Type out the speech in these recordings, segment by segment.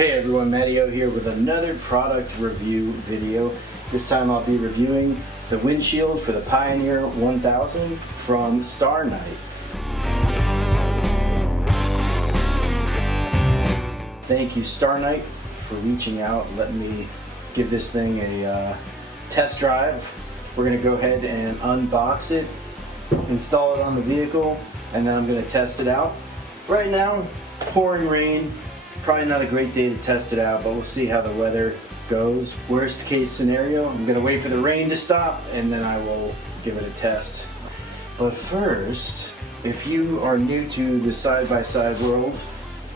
Hey everyone, Matteo here with another product review video. This time I'll be reviewing the windshield for the Pioneer 1000 from StarKnight. Thank you StarKnight for reaching out and letting me give this thing a test drive. We're going to go ahead and unbox it, install it on the vehicle, and then I'm going to test it out. Right now, pouring rain. Probably not a great day to test it out, but we'll see how the weather goes. Worst case scenario, I'm gonna wait for the rain to stop and then I will give it a test. But first, if you are new to the side-by-side world,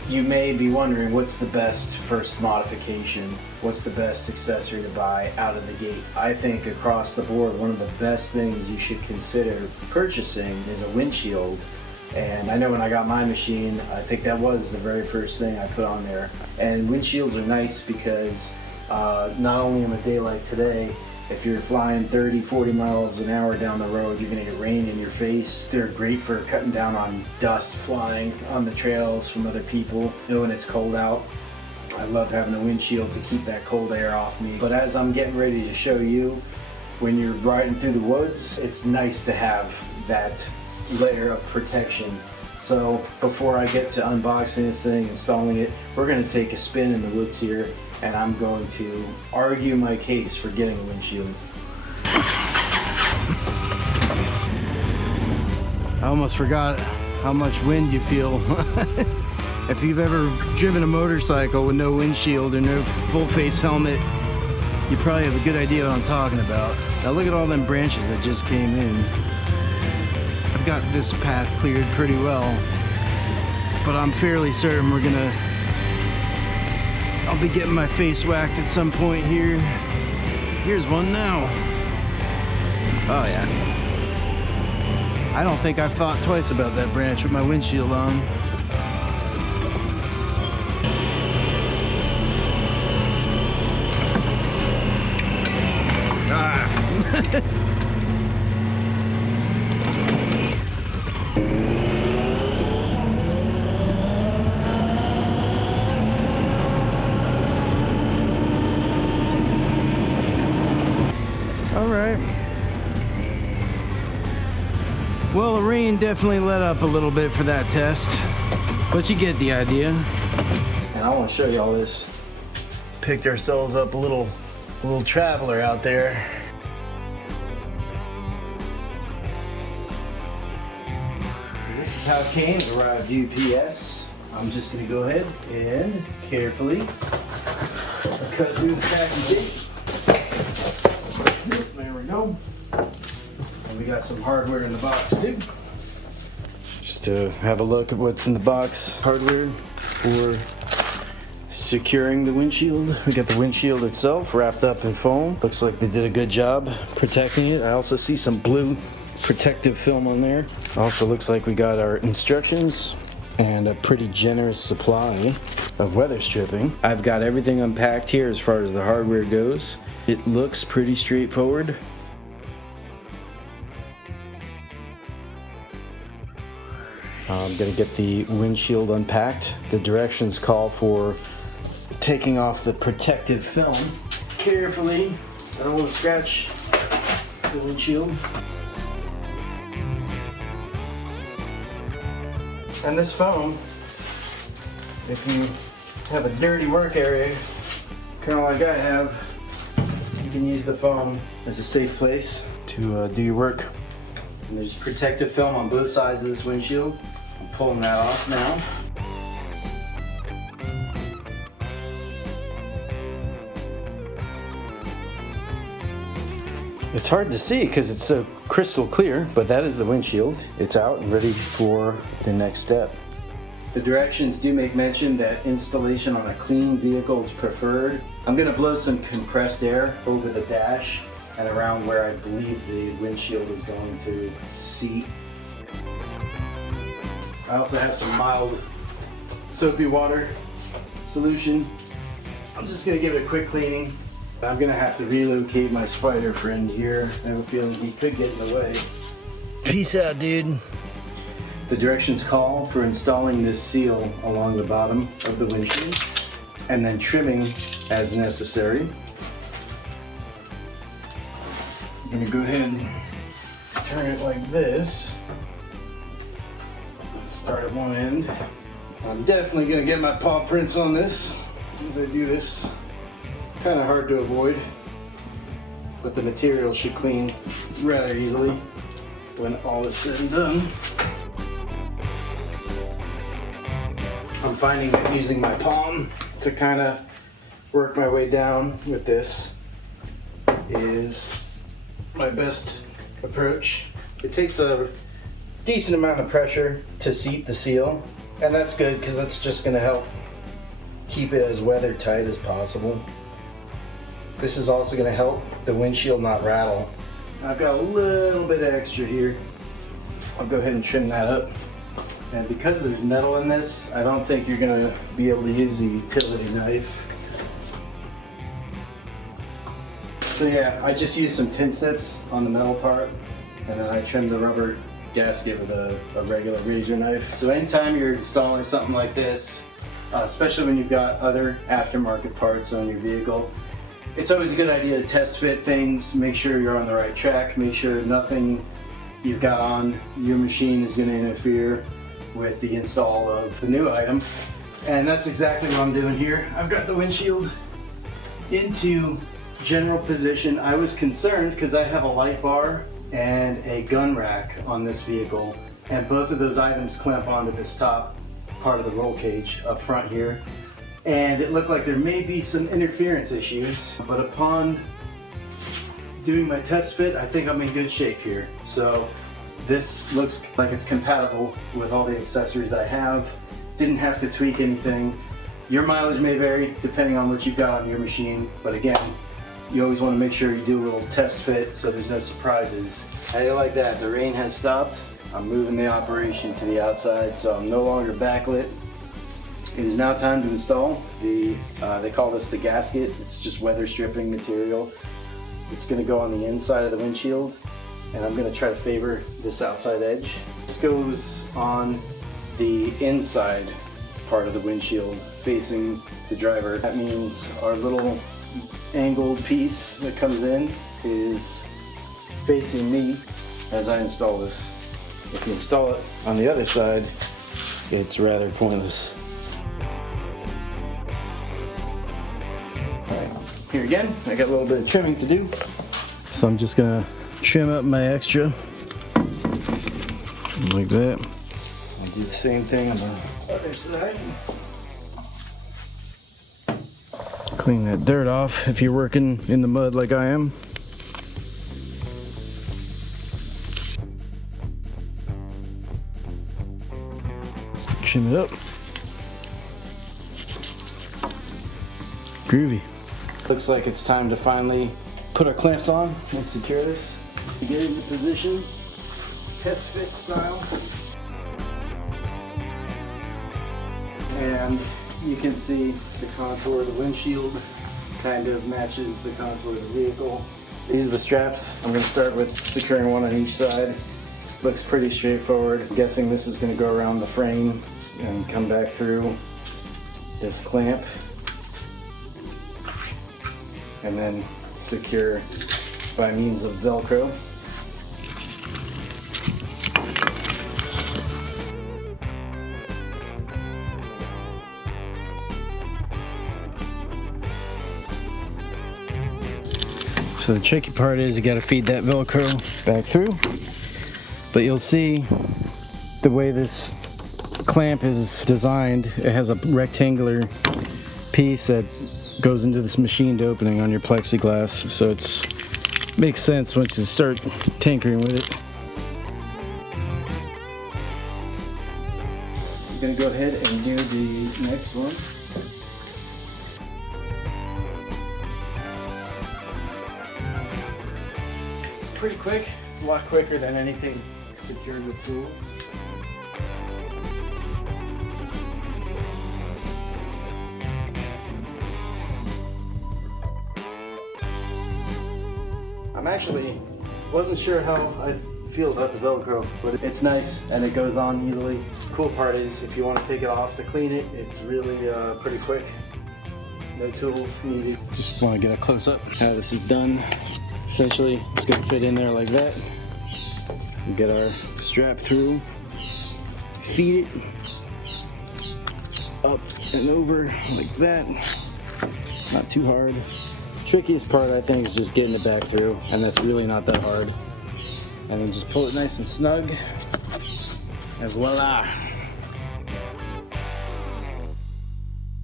you may be wondering what's the best first modification, what's the best accessory to buy out of the gate. I think across the board, one of the best things you should consider purchasing is a windshield. And I know when I got my machine, I think that was the very first thing I put on there. And windshields are nice because not only on a day like today, if you're flying 30, 40 miles an hour down the road, you're gonna get rain in your face. They're great for cutting down on dust flying on the trails from other people. You know, when it's cold out, I love having a windshield to keep that cold air off me. But as I'm getting ready to show you, when you're riding through the woods, it's nice to have that layer of protection. So before I get to unboxing this thing, installing it, we're going to take a spin in the woods here and I'm going to argue my case for getting a windshield. I almost forgot how much wind you feel. If you've ever driven a motorcycle with no windshield or no full face helmet, you probably have a good idea what I'm talking about. Now look at all them branches that just came in. I've got this path cleared pretty well, but I'm fairly certain I'll be getting my face whacked at some point here. Here's one now. Oh yeah. I don't think I've thought twice about that branch with my windshield on. Ah. Alright. Well, the rain definitely let up a little bit for that test, but you get the idea. And I want to show you all this. Picked ourselves up a little traveler out there. So this is how it came. It arrived UPS. I'm just going to go ahead and carefully cut through the packaging. There we go. And we got some hardware in the box too. Just to have a look at what's in the box. Hardware for securing the windshield. We got the windshield itself wrapped up in foam. Looks like they did a good job protecting it. I also see some blue protective film on there. Also looks like we got our instructions and a pretty generous supply of weather stripping. I've got everything unpacked here as far as the hardware goes. It looks pretty straightforward. I'm gonna get the windshield unpacked. The directions call for taking off the protective film carefully. I don't want to scratch the windshield. And this foam, if you have a dirty work area, kind of like I have, you can use the foam as a safe place to do your work. And there's protective film on both sides of this windshield. I'm pulling that off now. It's hard to see because it's so crystal clear, but that is the windshield. It's out and ready for the next step. The directions do make mention that installation on a clean vehicle is preferred. I'm going to blow some compressed air over the dash and around where I believe the windshield is going to seat. I also have some mild soapy water solution. I'm just going to give it a quick cleaning. I'm going to have to relocate my spider friend here. I have a feeling he could get in the way. Peace out, dude. The directions call for installing this seal along the bottom of the windshield. and then trimming as necessary. I'm gonna go ahead and turn it like this. Start at one end. I'm definitely gonna get my paw prints on this as I do this. Kind of hard to avoid, but the material should clean rather easily when all is said and done. I'm finding that using my palm to kind of work my way down with this is my best approach. It takes a decent amount of pressure to seat the seal, and that's good because it's just going to help keep it as weather tight as possible. This is also going to help the windshield not rattle. I've got a little bit of extra here. I'll go ahead and trim that up. And because there's metal in this, I don't think you're going to be able to use the utility knife. So yeah, I just used some tin snips on the metal part, and then I trimmed the rubber gasket with a regular razor knife. So anytime you're installing something like this, especially when you've got other aftermarket parts on your vehicle, it's always a good idea to test fit things, make sure you're on the right track, make sure nothing you've got on your machine is going to interfere with the install of the new item. And that's exactly what I'm doing here. I've got the windshield into general position. I was concerned because I have a light bar and a gun rack on this vehicle, and both of those items clamp onto this top part of the roll cage up front here, and it looked like there may be some interference issues, but upon doing my test fit, I think I'm in good shape here. So this looks like it's compatible with all the accessories I have. Didn't have to tweak anything. Your mileage may vary depending on what you've got on your machine, but again, you always want to make sure you do a little test fit so there's no surprises. How do you like that? The rain has stopped. I'm moving the operation to the outside, so I'm no longer backlit. It is now time to install the, they call this the gasket. It's just weather stripping material. It's going to go on the inside of the windshield, and I'm going to try to favor this outside edge. This goes on the inside part of the windshield facing the driver. That means our little angled piece that comes in is facing me as I install this. If you install it on the other side, it's rather pointless. Alright, here again, I got a little bit of trimming to do. So I'm just gonna trim up my extra like that. I'll do the same thing on the other side. Clean that dirt off if you're working in the mud like I am. Trim it up. Groovy. Looks like it's time to finally put our clamps on and secure this to get it into position, test fit style. And you can see the contour of the windshield kind of matches the contour of the vehicle. These are the straps. I'm going to start with securing one on each side. Looks pretty straightforward. I'm guessing this is going to go around the frame and come back through this clamp, and then secure by means of Velcro. So the tricky part is you got to feed that Velcro back through, but you'll see the way this clamp is designed, it has a rectangular piece that goes into this machined opening on your plexiglass, so it's makes sense once you start tinkering with it. I'm going to go ahead and do the next one. Pretty quick. It's a lot quicker than anything secured with tools. I'm actually wasn't sure how I feel about the Velcro, but it's nice and it goes on easily. Cool part is if you want to take it off to clean it, it's really pretty quick. No tools needed. Just want to get a close up how this is done. Essentially, it's going to fit in there like that. We get our strap through, feed it up and over like that. Not too hard. Trickiest part, I think, is just getting it back through, and that's really not that hard. And then just pull it nice and snug, and voila.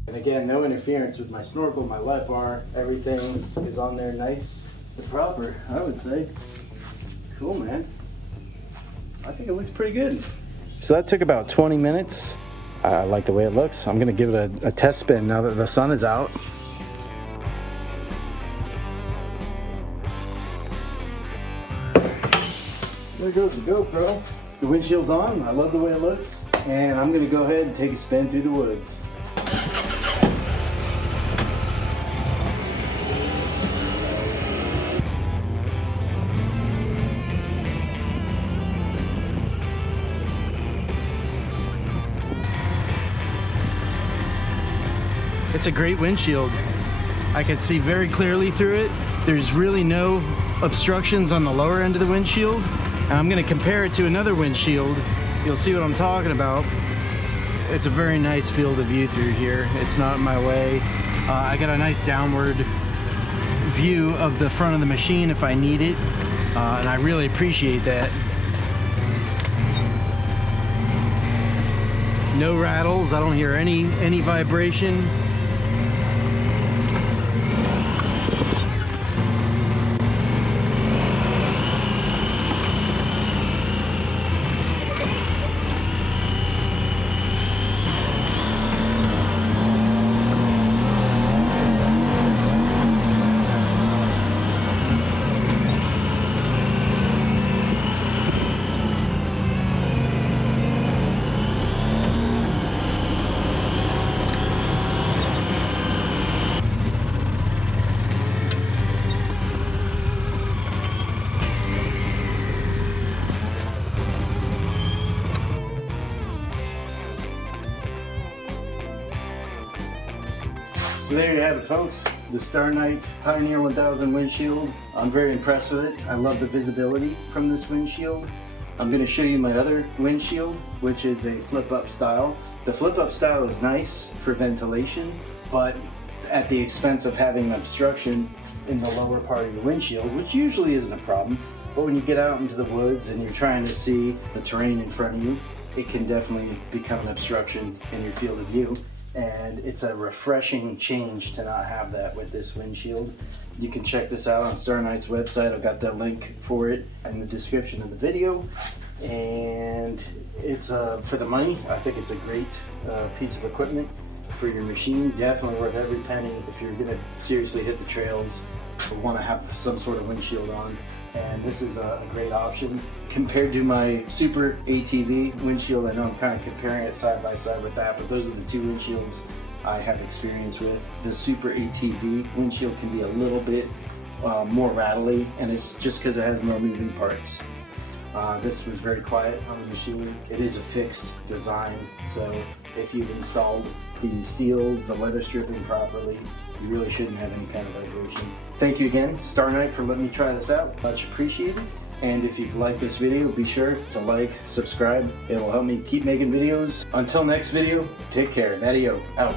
And again, no interference with my snorkel, my light bar, everything is on there nice and proper, I would say. Cool, man. I think it looks pretty good. So that took about 20 minutes. I like the way it looks. I'm gonna give it a test spin now that the sun is out. There goes the GoPro. The windshield's on. I love the way it looks. And I'm gonna go ahead and take a spin through the woods. It's a great windshield. I can see very clearly through it. There's really no obstructions on the lower end of the windshield. And I'm gonna compare it to another windshield. You'll see what I'm talking about. It's a very nice field of view through here. It's not in my way. I got a nice downward view of the front of the machine if I need it. And I really appreciate that. No rattles, I don't hear any vibration. So there you have it, folks. The StarKnight Pioneer 1000 windshield. I'm very impressed with it. I love the visibility from this windshield. I'm going to show you my other windshield, which is a flip-up style. The flip-up style is nice for ventilation, but at the expense of having obstruction in the lower part of your windshield, which usually isn't a problem. But when you get out into the woods and you're trying to see the terrain in front of you, it can definitely become an obstruction in your field of view. And it's a refreshing change to not have that with this windshield. You can check this out on StarKnight's website. I've got that link for it in the description of the video. And it's for the money, I think it's a great piece of equipment for your machine. Definitely worth every penny if you're gonna seriously hit the trails or want to have some sort of windshield on. And this is a great option compared to my Super ATV windshield. I know I'm kind of comparing it side by side with that, but those are the two windshields I have experience with. The Super ATV windshield can be a little bit more rattly, and it's just because it has more moving parts. This was very quiet on the machine. It is a fixed design, so if you've installed the seals, the weather stripping properly, you really shouldn't have any kind of vibration. Thank you again, StarKnight, for letting me try this out. Much appreciated. And if you've liked this video, be sure to like, subscribe. It will help me keep making videos. Until next video, take care. Matty-o, out.